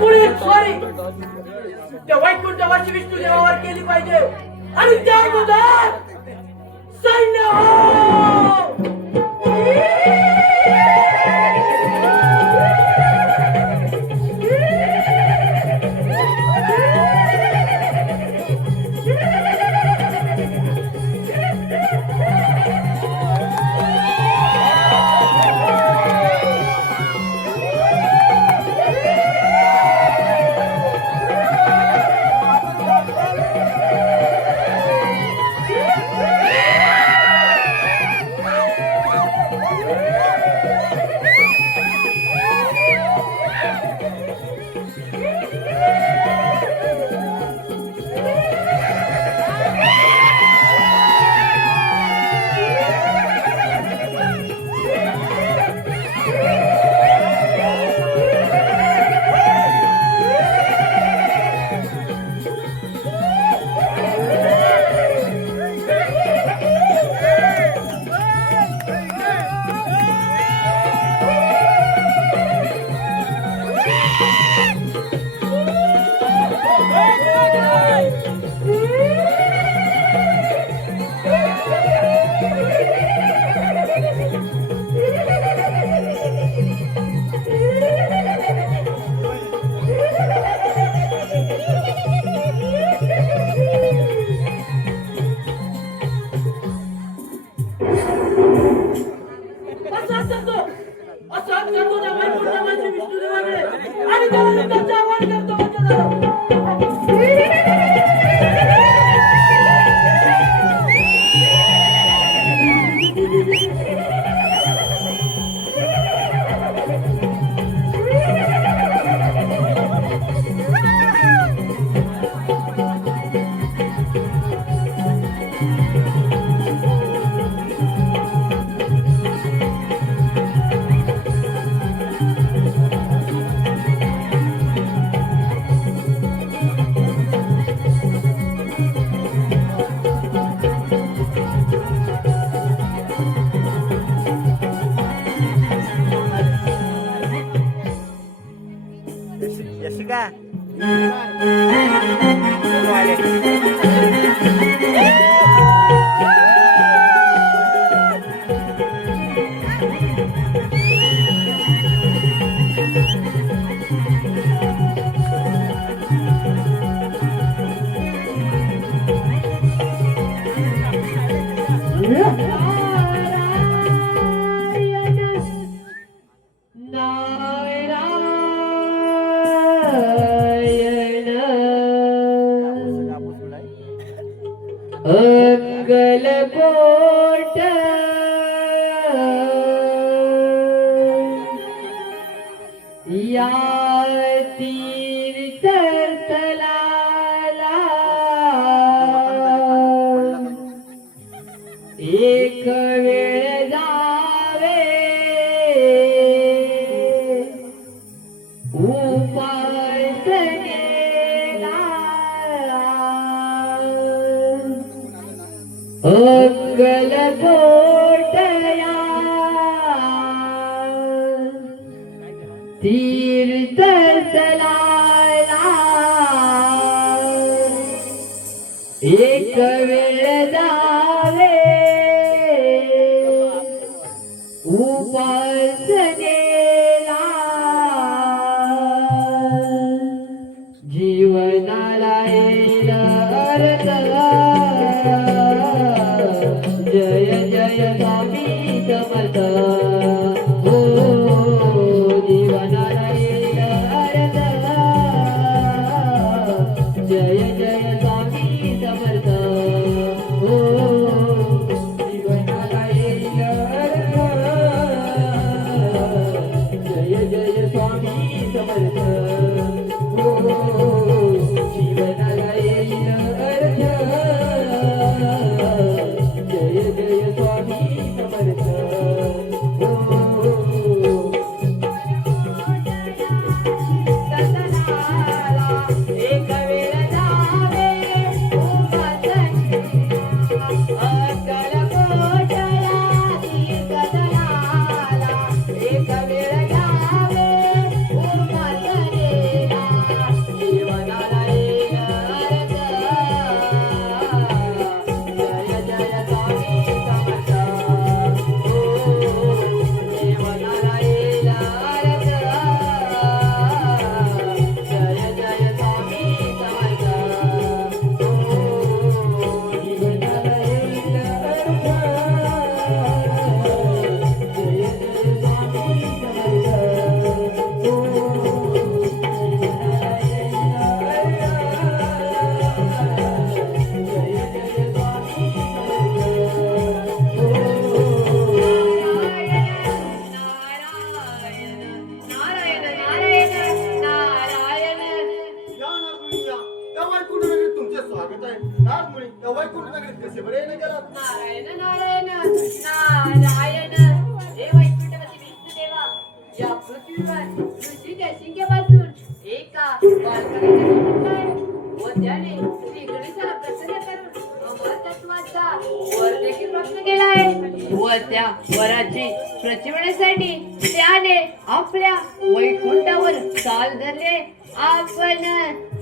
पुढे स्वारी त्या वैकुंठवासी विष्णू देवावर केली पाहिजे आणि त्या अगोदर सैन्य हो. एक वेळ जावे उपासनेला अक्कलकोटया तीर्थस्थळाला एक वेळ जावे उपासनेला जीवनाला येईल अर्थ जय जय स्वामी समर्थ हो जीवनाला येईल अर्थ जय जय स्वामी समर्थ हो जीवनाला येईल अर्थ जय जय स्वामी समर्थ हो जीवनाला येईल अर्थ जय जय स्वामी समर्थ हो एक वेळ जावे अक्कलकोटला तीर्थस्थळाला एक वेळ जावे उपासनेला वैकुंठ नगरीत कसे बरे येणं गेलात? नारायण नारायण नारायण हे वैकुंठपती विष्णुदेवा या पृथ्वीवर ऋषी देशिकेपासून एका बालकाला जन्मलाय व त्याने श्री गणेशाला प्रसन्न करून अमरतत्वाचा वर देखील प्राप्त केलाय व त्या वराची प्रचिवण्यासाठी त्याने आपल्या वैकुंठावर चाल धरले आपण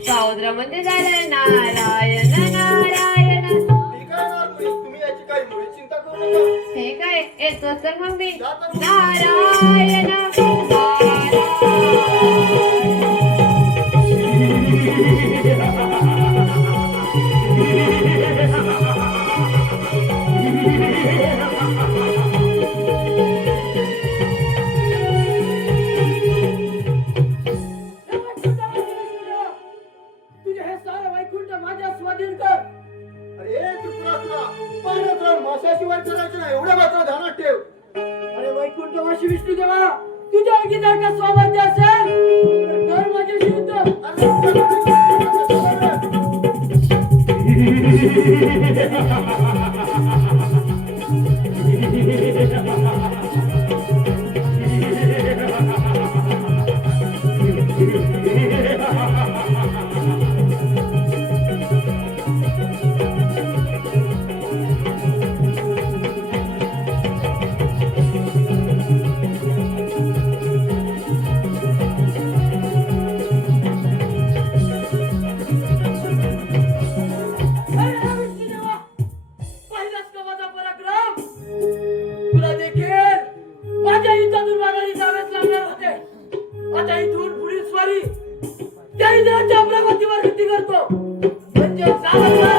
सावत्रामध्ये झालं नारायण नारायण ठीक आहे ना, तुम्ही याची काही मुळी चिंता करू नका. हे काय येतो तर मग मी नारायण नारायण तुझे हे सारे वैकुंठ माझ्या स्वाधीन कर. अरे त्रिपुरासुरा, पाण्यात राहून माशाशिवाय करायचं नाही, एवढ्या मात्र ध्यानात ठेव. अरे वैकुंठवासी विष्णुदेवा, तुझ्या अंगी जर का सामर्थ्य असेल तर कर माझ्याशी युद्ध. अरे विष्णुदेवा, पाहिलास का माझा पराक्रम? तुला देखील माझ्या युद्धातून माघारी जावेच लागणार होते. आता इथून पुढील स्वारी त्या इंद्राच्या प्रगतीवर गती करतो. म्हणजे झालं ना?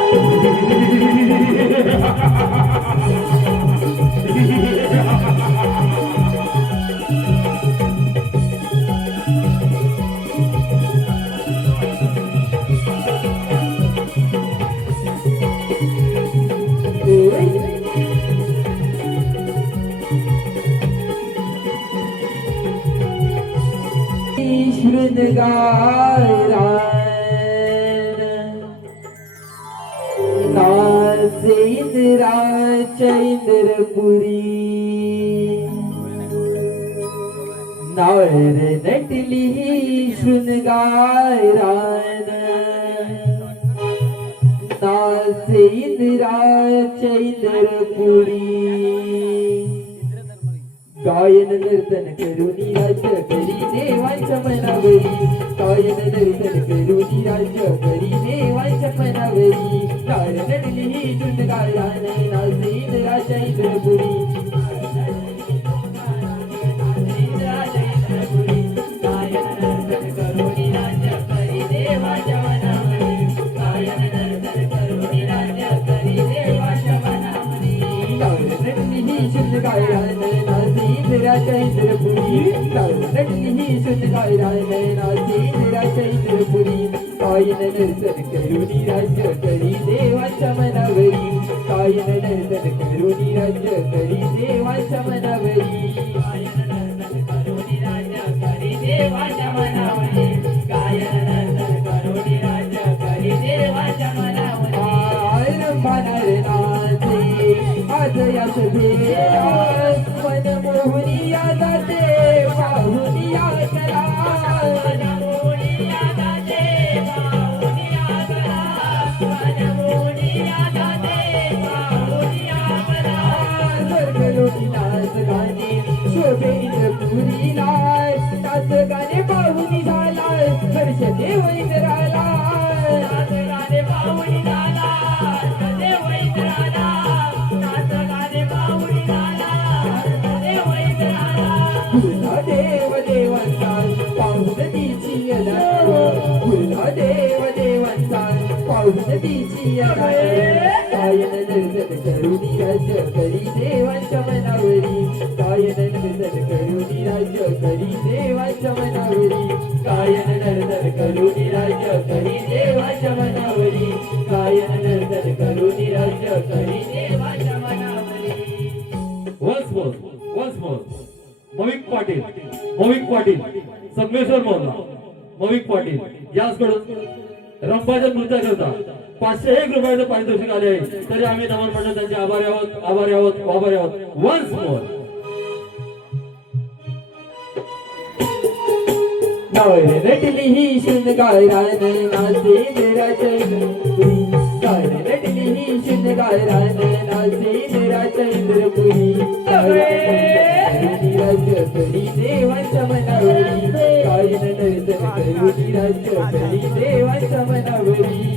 इंद्रपुरी नार नटली शृंगारान नाचे इंद्राच्या इंद्रपुरी गायन नर्तन करुणी राज्य करी देवांच्या मनावरी गायन नर्तन करुणी राज्य करी देवांच्या मनावरी नार नटली ही शृंगारान नाचे इंद्राच्या इंद्रपुरी कायन नर्तन करुणी राज्य करी देवाच्या मनावरी कायन नर्तन करुणी राज्य करी देवाच्या मनावरी कायन नर्तन करुणी राज्य करी देवाच्या मनावरी कायन नर्तन करुणी राज्य करी देवाच्या मनावरी रंभानार नाचे आज याच भेट मन मोहनी या जाते पाहुनी या करा मन मोहनी या जाते पाहुनी या करा मन मोहनी या जाते पाहुनी या करा स्वर्गलोकी नाच गाणे शोभे इंद्रपुरीला नाच गाणे पाहुनी झाला हर्ष देव इंद्राला नाच गाणे पाहुनी झाला हर्ष देव इंद्राला नाच गाणे पाहुनी झाला हर्ष देव इंद्राला पुन्हा देव देवांचा पाहुन तिची पुन्हा देव देवांचा पाहुन तिची कायन नर्तन करुणी राज्य करी देवांच्या मनावरी कायन नर्तन करुणी राज्य करी देवांच्या मनावरी कायन नर्तन करुणी राज्य करी देवाच्या मनावरी कायन नर्तन करुणी राज्य करी देवाच्या मनावरी once more मविक पाटील संगमेश्वर मोहल्ला मविक पाटील याचकडून रंभाच्या नृत्याकरता 501 रुपयाचं पारितोषिक आले आहे. तरी आम्ही दमन मंडळ त्यांचे आभारी आहोत, आभारी आहोत, आभारी आहोत. Once more. नार नटली ही शृंगारान नाचे मेरा चंद्रपुरी. नार नटली ही शृंगारान नाचे मेरा चंद्रपुरी. राज्य करी देवांच्या मनावरी. गायन नर्तन करुणी राज्य करी देवांच्या मनावरी.